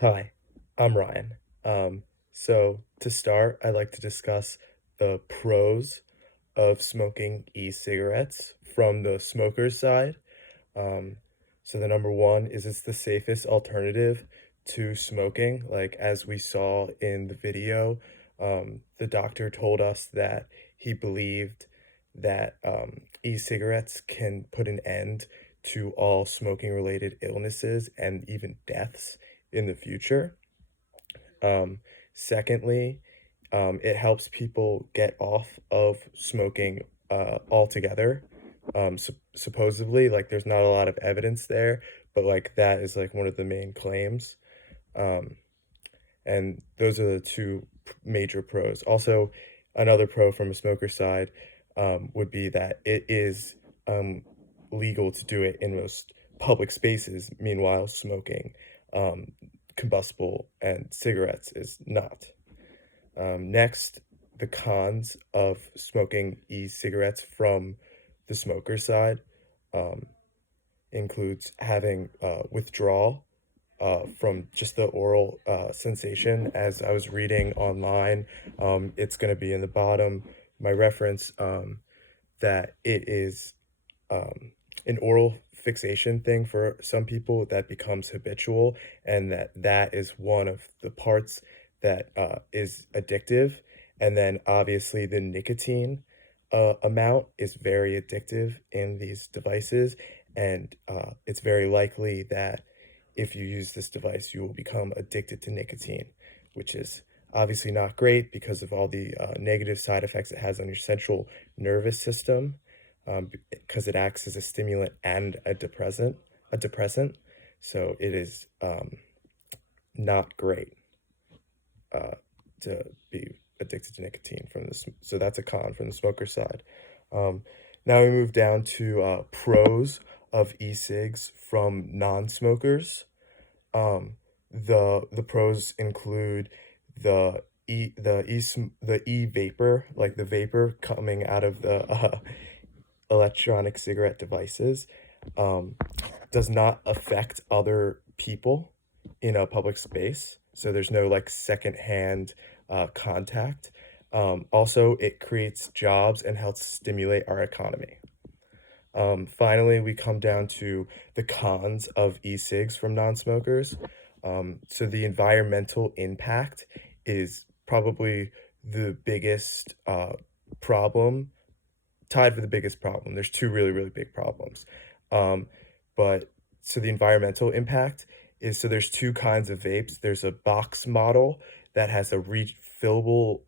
Hi, I'm Ryan. So to start, I'd like to discuss the pros of smoking e-cigarettes from the smoker's side. Um, so the number one is it's the safest alternative to smoking. Like as we saw in the video, the doctor told us that he believed that e-cigarettes can put an end to all smoking related illnesses and even deaths in the future. Um, Secondly, it helps people get off of smoking altogether. Supposedly, like there's not a lot of evidence there, but like that is like one of the main claims. Um, and those are the two major pros. Also, another pro from a smoker side would be that it is um, legal to do it in most public spaces. Meanwhile, smoking um, combustible and cigarettes is not. Next, the cons of smoking e-cigarettes from the smoker side um, includes having withdrawal from just the oral sensation. As I was reading online, it's going to be in the bottom, my reference, that it is um, an oral fixation thing for some people that becomes habitual, and that is one of the parts that is addictive. And then obviously the nicotine amount is very addictive in these devices, and it's very likely that if you use this device, you will become addicted to nicotine, which is obviously not great because of all the negative side effects it has on your central nervous system, because it acts as a stimulant and a depressant. So it is not great uh, to be addicted to nicotine from this. So that's a con from the smoker side. Um, Now we move down to pros of e-cigs from non-smokers. Um, the pros include the e-vapor, like the vapor coming out of the electronic cigarette devices, um, does not affect other people in a public space. So there's no like secondhand contact. Also, it creates jobs and helps stimulate our economy. Finally, we come down to the cons of e-cigs from non-smokers. So the environmental impact is probably the biggest problem, tied for the biggest problem. There's two really, really big problems. Um, but so the environmental impact is, so there's two kinds of vapes. There's a box model that has a refillable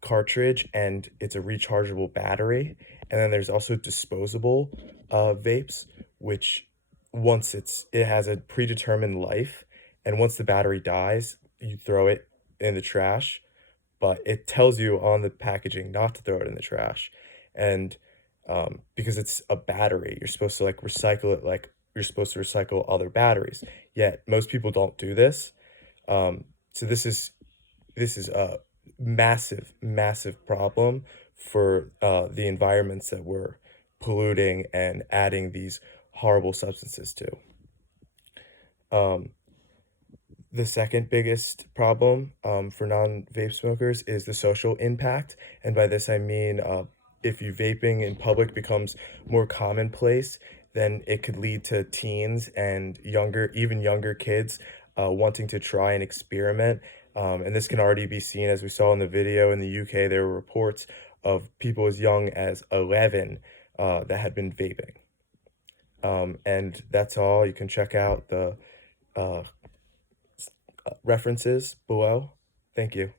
cartridge and it's a rechargeable battery. And then there's also disposable vapes, which it has a predetermined life, and once the battery dies, you throw it in the trash, but it tells you on the packaging not to throw it in the trash. And because it's a battery, you're supposed to like recycle it like you're supposed to recycle other batteries. Yet most people don't do this. So this is a massive, massive problem for the environments that we're polluting and adding these horrible substances to. Um, the second biggest problem for non-vape smokers is the social impact. And by this, I mean if you vaping in public becomes more commonplace, then it could lead to teens and even younger kids wanting to try and experiment. And this can already be seen, as we saw in the video in the UK, there were reports of people as young as 11 that had been vaping. And that's all. You can check out the uh, references below. Thank you.